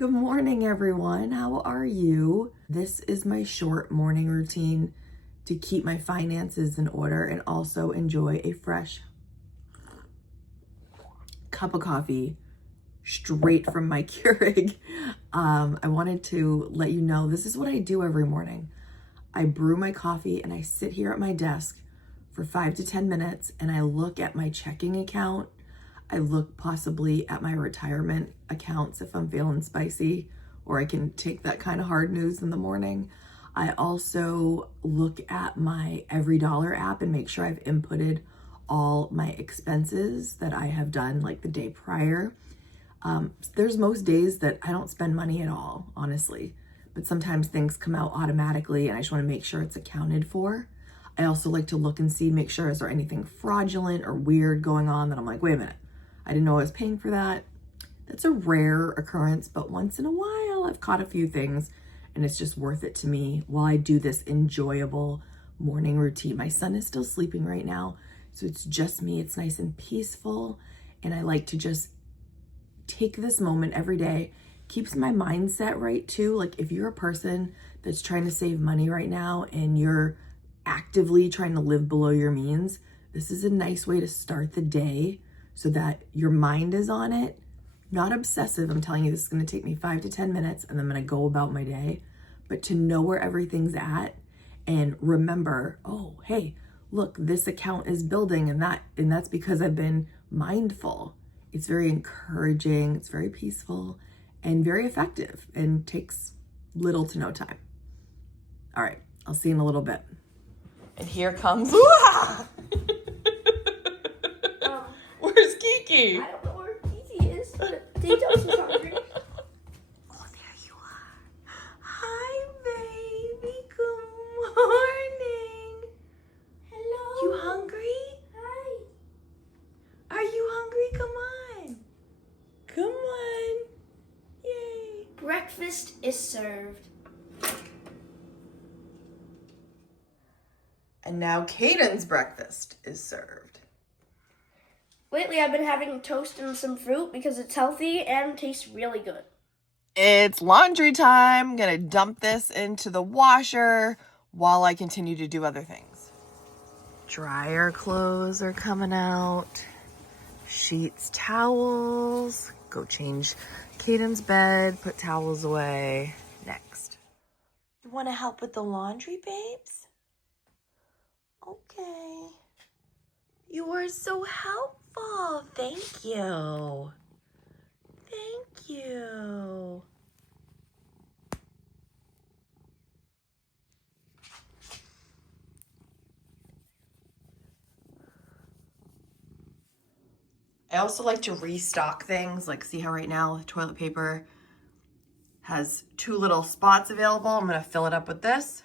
Good morning, everyone. How are you? This is my short morning routine to keep my finances in order and also enjoy a fresh cup of coffee straight from my Keurig. I wanted to let you know this is what I do every morning. I brew my coffee and I sit here at my desk for 5 to 10 minutes and I look at my checking account. I look possibly at my retirement accounts if I'm feeling spicy, or I can take that kind of hard news in the morning. I also look at my EveryDollar app and make sure I've inputted all my expenses that I have done like the day prior. There's most days that I don't spend money at all, honestly, but sometimes things come out automatically and I just want to make sure it's accounted for. I also like to look and see, make sure, is there anything fraudulent or weird going on that I'm like, wait a minute, I didn't know I was paying for that. That's a rare occurrence, but once in a while I've caught a few things and it's just worth it to me while I do this enjoyable morning routine. My son is still sleeping right now, so it's just me. It's nice and peaceful, and I like to just take this moment every day. Keeps my mindset right too. Like if you're a person that's trying to save money right now and you're actively trying to live below your means, this is a nice way to start the day so that your mind is on it. Not obsessive. I'm telling you, this is going to take me 5 to 10 minutes and I'm going to go about my day, but to know where everything's at and remember, oh, hey, look, this account is building and that's because I've been mindful. It's very encouraging. It's very peaceful and very effective and takes little to no time. All right, I'll see you in a little bit. And here comes, where's Kiki? I don't know where Kiki is, but they tell she's hungry. Oh, there you are. Hi, baby. Good morning. Hello. You hungry? Hi. Are you hungry? Come on. Come on. Yay. Breakfast is served. And now Kaden's breakfast is served. Lately, I've been having toast and some fruit because it's healthy and tastes really good. It's laundry time. I'm gonna dump this into the washer while I continue to do other things. Dryer clothes are coming out. Sheets, towels. Go change Kaden's bed, put towels away. Next. You wanna help with the laundry, babes? Okay. You are so helpful. Thank you. Thank you. I also like to restock things. Like, see how right now the toilet paper has 2 little spots available. I'm gonna fill it up with this.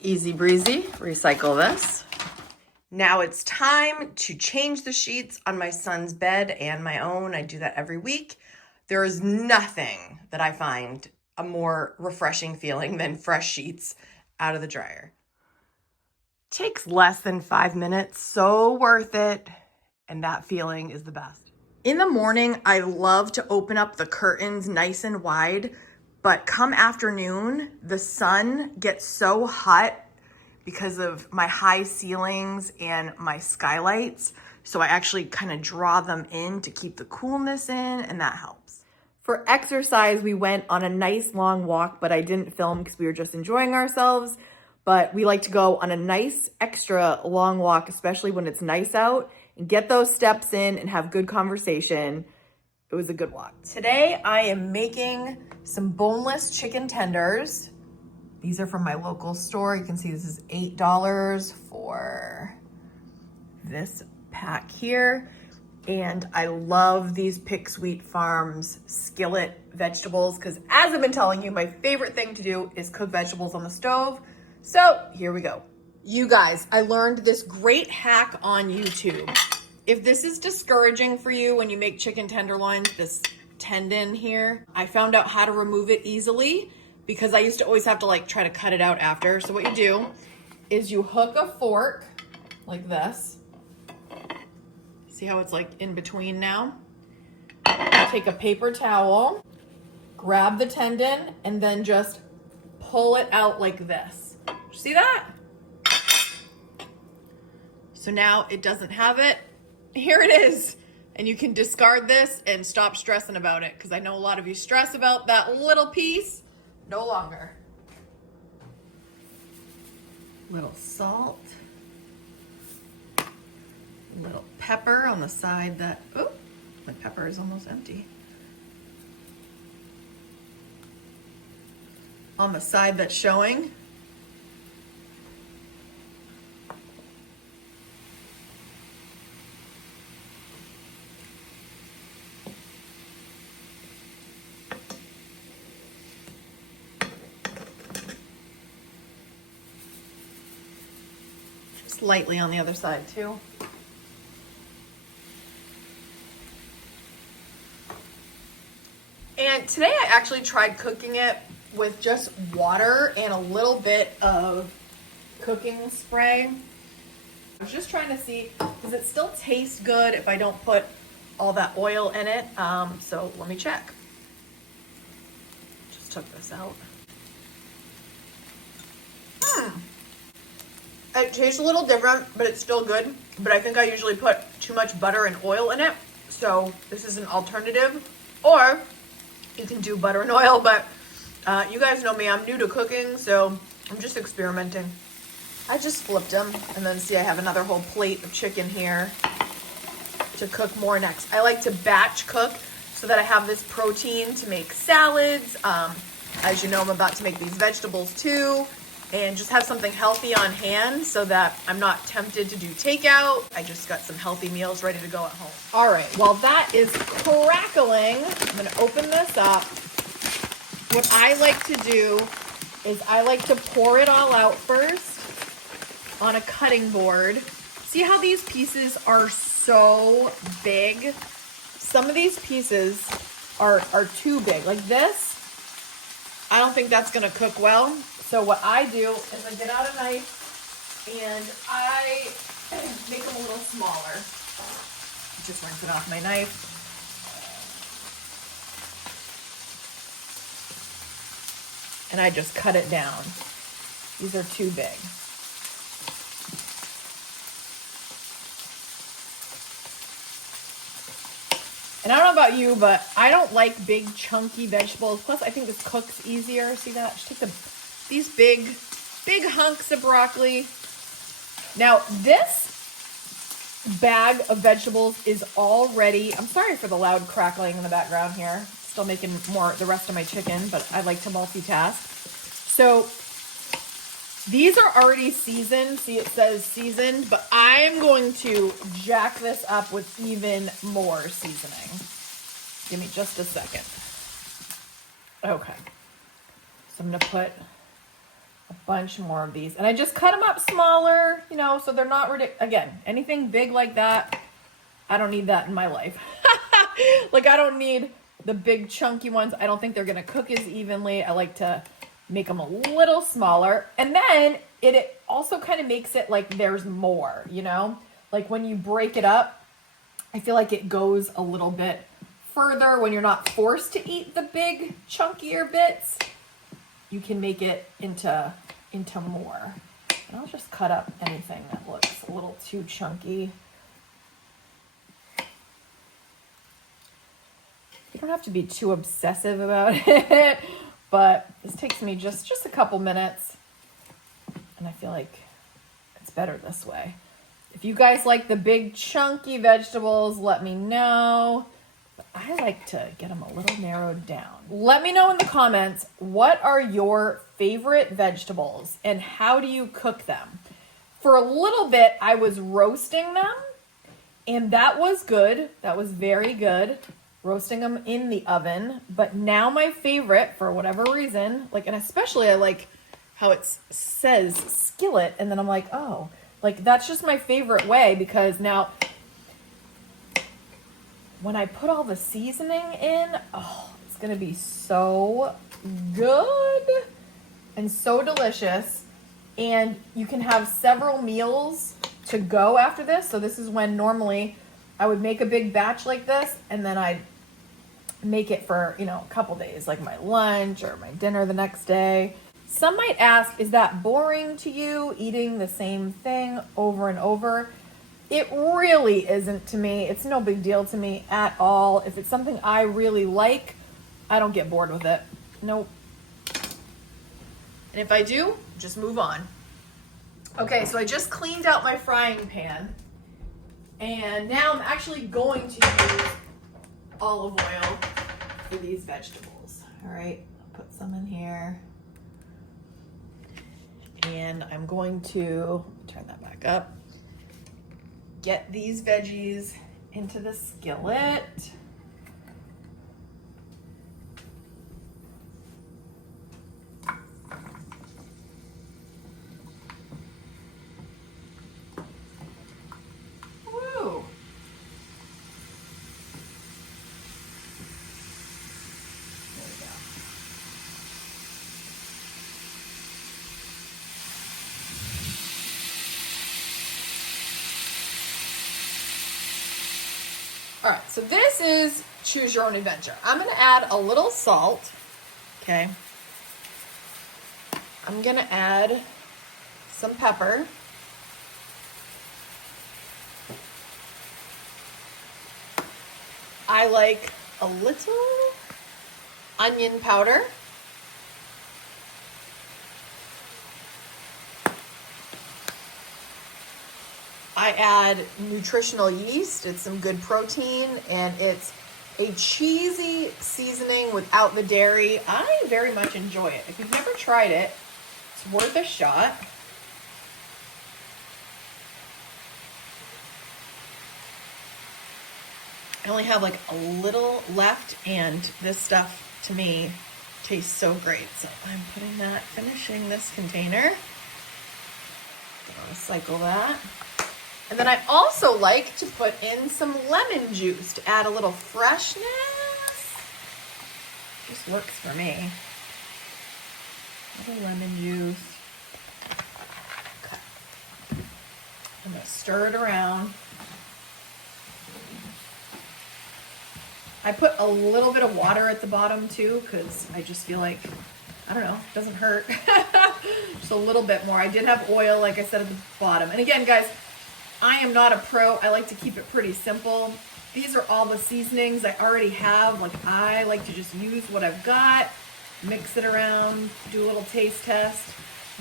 Easy breezy, recycle this. Now it's time to change the sheets on my son's bed and my own. I do that every week. There is nothing that I find a more refreshing feeling than fresh sheets out of the dryer. Takes less than 5 minutes, so worth it. And that feeling is the best. In the morning, I love to open up the curtains nice and wide, but come afternoon, the sun gets so hot because of my high ceilings and my skylights. So I actually kind of draw them in to keep the coolness in, and that helps. For exercise, we went on a nice long walk, but I didn't film because we were just enjoying ourselves. But we like to go on a nice extra long walk, especially when it's nice out, and get those steps in and have good conversation. It was a good walk. Today, I am making some boneless chicken tenders. These are from my local store. You can see this is $8 for this pack here. And I love these Pick Sweet Farms skillet vegetables because, as I've been telling you, my favorite thing to do is cook vegetables on the stove. So here we go. You guys, I learned this great hack on YouTube. If this is discouraging for you when you make chicken tenderloins, this tendon here, I found out how to remove it easily because I used to always have to like try to cut it out after. So what you do is you hook a fork like this. See how it's like in between now? Take a paper towel grab the tendon and then just pull it out like this. See that? So now it doesn't have it. Here it is. And you can discard this and stop stressing about it, because I know a lot of you stress about that little piece. No longer. Little salt. Little pepper on the side that, oh, my pepper is almost empty. On the side that's showing. Just lightly on the other side too. And today I actually tried cooking it with just water and a little bit of cooking spray. I was just trying to see, does it still taste good if I don't put all that oil in it? So let me check. Just took this out. It tastes a little different, but it's still good. But I think I usually put too much butter and oil in it. So this is an alternative. Or you can do butter and oil, but you guys know me, I'm new to cooking, so I'm just experimenting. I just flipped them, and then see I have another whole plate of chicken here to cook more next. I like to batch cook so that I have this protein to make salads. As you know, I'm about to make these vegetables too, and just have something healthy on hand so that I'm not tempted to do takeout. I just got some healthy meals ready to go at home. All right, while that is crackling, I'm gonna open this up. What I like to do is I like to pour it all out first on a cutting board. See how these pieces are so big? Some of these pieces are too big. Like this, I don't think that's gonna cook well. So what I do is I get out a knife and I make them a little smaller. Just rinse it off my knife. And I just cut it down. These are too big. And I don't know about you, but I don't like big chunky vegetables. Plus I think this cooks easier. See that? Just take these big hunks of broccoli. Now this bag of vegetables is already, I'm sorry for the loud crackling in the background here. Still making the rest of my chicken, but I like to multitask. So these are already seasoned. See, it says seasoned, but I'm going to jack this up with even more seasoning. Give me just a second. Okay. So I'm going to put a bunch more of these. And I just cut them up smaller, you know, so they're not again, anything big like that, I don't need that in my life. Like, I don't need the big chunky ones. I don't think they're going to cook as evenly. I like to make them a little smaller. And then it also kind of makes it like there's more, you know? Like when you break it up, I feel like it goes a little bit further when you're not forced to eat the big chunkier bits. You can make it into more. And I'll just cut up anything that looks a little too chunky. You don't have to be too obsessive about it, but this takes me just a couple minutes, and I feel like it's better this way. If you guys like the big chunky vegetables, let me know. But I like to get them a little narrowed down. Let me know in the comments, what are your favorite vegetables and how do you cook them? For a little bit, I was roasting them, and that was good. That was very good. Roasting them in the oven. But now my favorite, for whatever reason, like, and especially I like how it says skillet, and then I'm like, oh, like that's just my favorite way, because now when I put all the seasoning in, oh, it's gonna be so good and so delicious. And you can have several meals to go after this. So this is when normally I would make a big batch like this, and then I'd make it for, you know, a couple days, like my lunch or my dinner the next day. Some might ask, is that boring to you, eating the same thing over and over? It really isn't to me. It's no big deal to me at all. If it's something I really like, I don't get bored with it. Nope. And if I do, just move on. Okay, so I just cleaned out my frying pan. And now I'm actually going to use olive oil for these vegetables. All right, put some in here. And I'm going to turn that back up. Get these veggies into the skillet. Woo! There we go. All right, so this is choose your own adventure. I'm gonna add a little salt, okay? I'm gonna add some pepper. I like a little onion powder. I add nutritional yeast. It's some good protein, and it's a cheesy seasoning without the dairy. I very much enjoy it. If you've never tried it, it's worth a shot. I only have like a little left, and this stuff to me tastes so great. So I'm putting that, finishing this container. Gonna recycle that. And then I also like to put in some lemon juice to add a little freshness. Just works for me. A little lemon juice. Okay. I'm gonna stir it around. I put a little bit of water at the bottom too, because I just feel like, I don't know, it doesn't hurt. Just a little bit more. I did have oil, like I said, at the bottom. And again, guys, I am not a pro. I like to keep it pretty simple. These are all the seasonings I already have. Like, I like to just use what I've got, mix it around, do a little taste test.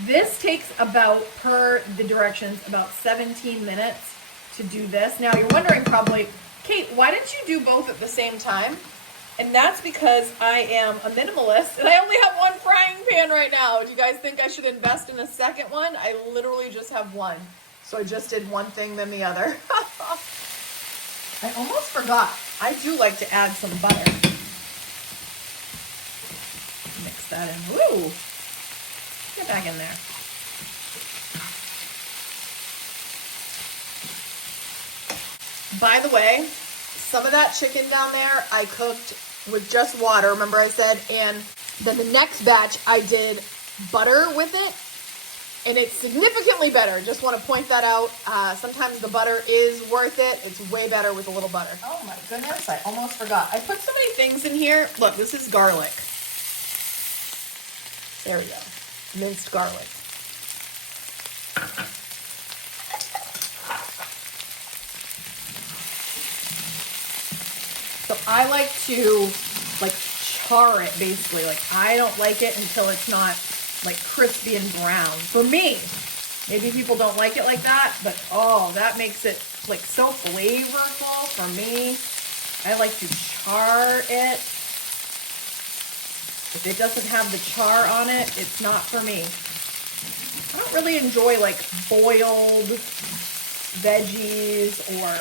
This takes about, per the directions, about 17 minutes to do this. Now, you're wondering probably, Kate, why didn't you do both at the same time? And that's because I am a minimalist and I only have one frying pan right now. Do you guys think I should invest in a second one? I literally just have one. So I just did one thing, then the other. I almost forgot. I do like to add some butter. Mix that in. Woo! Get back in there. By the way, some of that chicken down there I cooked with just water, remember I said, and then the next batch I did butter with it, and it's significantly better. Just want to point that out. Sometimes the butter is worth it. It's way better with a little butter. Oh my goodness, I almost forgot. I put so many things in here. Look, this is garlic. There we go. Minced garlic. So I like to like char it basically. Like I don't like it until it's not like crispy and brown. For me, maybe people don't like it like that, but oh, that makes it like so flavorful for me. I like to char it. If it doesn't have the char on it, it's not for me. I don't really enjoy like boiled veggies or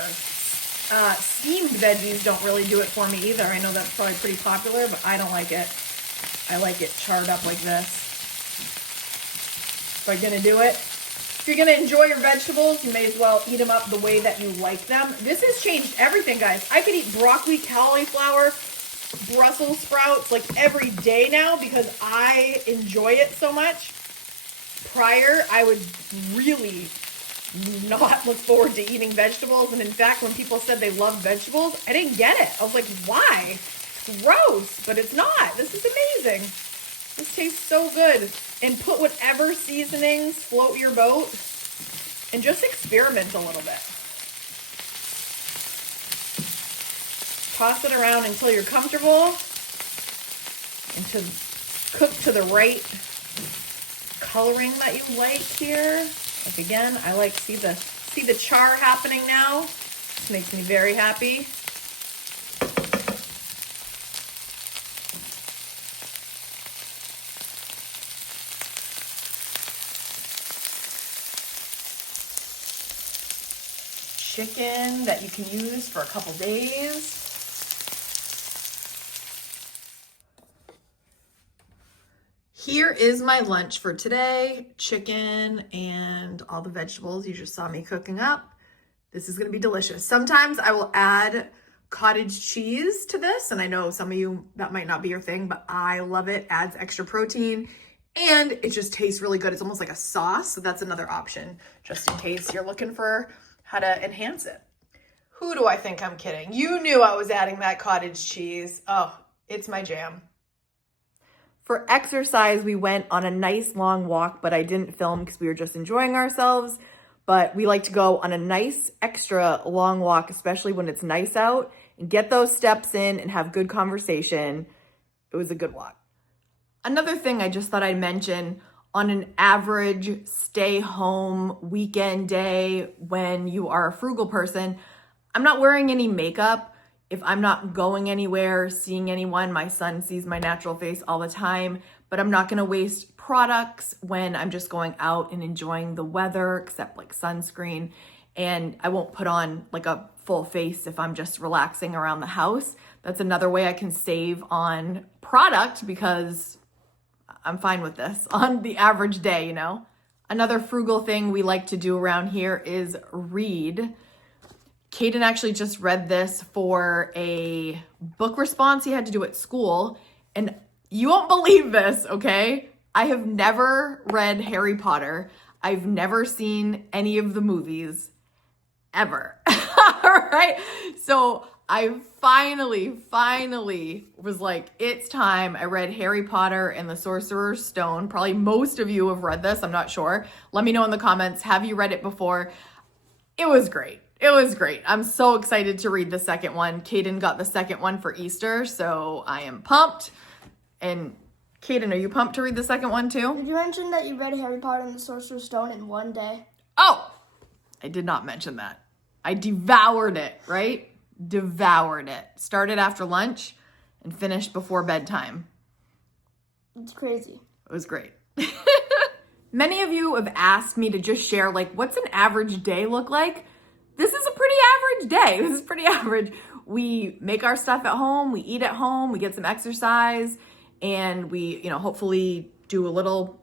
steamed veggies don't really do it for me either. I know that's probably pretty popular, but I don't like it. I like it charred up like this. If I'm gonna do it, if you're gonna enjoy your vegetables, you may as well eat them up the way that you like them. This has changed everything, guys. I could eat broccoli, cauliflower, Brussels sprouts like every day now because I enjoy it so much. Prior, I would really not look forward to eating vegetables, and in fact, when people said they loved vegetables, I didn't get it. I was like, why? It's gross, but it's not. This is amazing. This tastes so good. And put whatever seasonings float your boat and just experiment a little bit. Toss it around until you're comfortable and to cook to the right coloring that you like here. Like again, I like see the char happening now. This makes me very happy. Chicken that you can use for a couple days. Here is my lunch for today. Chicken and all the vegetables you just saw me cooking up. This is gonna be delicious. Sometimes I will add cottage cheese to this, and I know some of you, that might not be your thing, but I love it. Adds extra protein, and it just tastes really good. It's almost like a sauce, so that's another option, just in case you're looking for how to enhance it. Who do I think I'm kidding? You knew I was adding that cottage cheese. Oh, it's my jam. For exercise, we went on a nice long walk, but I didn't film because we were just enjoying ourselves. But we like to go on a nice extra long walk, especially when it's nice out, and get those steps in and have good conversation. It was a good walk. Another thing I just thought I'd mention, on an average stay-home weekend day when you are a frugal person, I'm not wearing any makeup. If I'm not going anywhere, seeing anyone, my son sees my natural face all the time, but I'm not gonna waste products when I'm just going out and enjoying the weather, except like sunscreen. And I won't put on like a full face if I'm just relaxing around the house. That's another way I can save on product because I'm fine with this on the average day, you know? Another frugal thing we like to do around here is read. Kaden actually just read this for a book response he had to do at school. And you won't believe this, okay? I have never read Harry Potter. I've never seen any of the movies, ever. All right? So I finally was like, it's time. I read Harry Potter and the Sorcerer's Stone. Probably most of you have read this, I'm not sure. Let me know in the comments, have you read it before? It was great. It was great. I'm so excited to read the second one. Kaden got the second one for Easter, so I am pumped. And Kaden, are you pumped to read the second one too? Did you mention that you read Harry Potter and the Sorcerer's Stone in one day? Oh, I did not mention that. I devoured it, right? Devoured it. Started after lunch and finished before bedtime. It's crazy. It was great. Many of you have asked me to just share, like, what's an average day look like? This is a pretty average day. This is pretty average. We make our stuff at home, we eat at home, we get some exercise, and we, hopefully do a little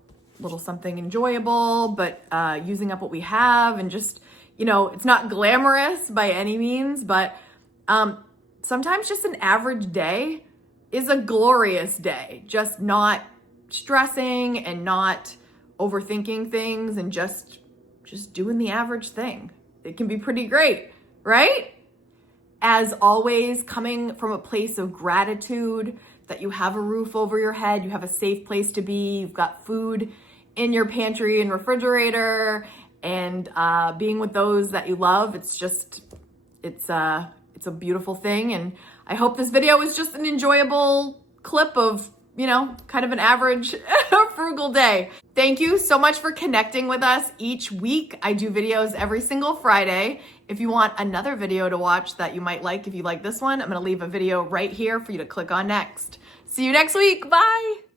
something enjoyable, but using up what we have, and just, it's not glamorous by any means, but sometimes just an average day is a glorious day. Just not stressing and not overthinking things and just doing the average thing. It can be pretty great, right? As always, coming from a place of gratitude that you have a roof over your head, you have a safe place to be, you've got food in your pantry and refrigerator, and being with those that you love. It's a beautiful thing. And I hope this video was just an enjoyable clip of, kind of an average frugal day. Thank you so much for connecting with us each week. I do videos every single Friday. If you want another video to watch that you might like, if you like this one, I'm gonna leave a video right here for you to click on next. See you next week, bye.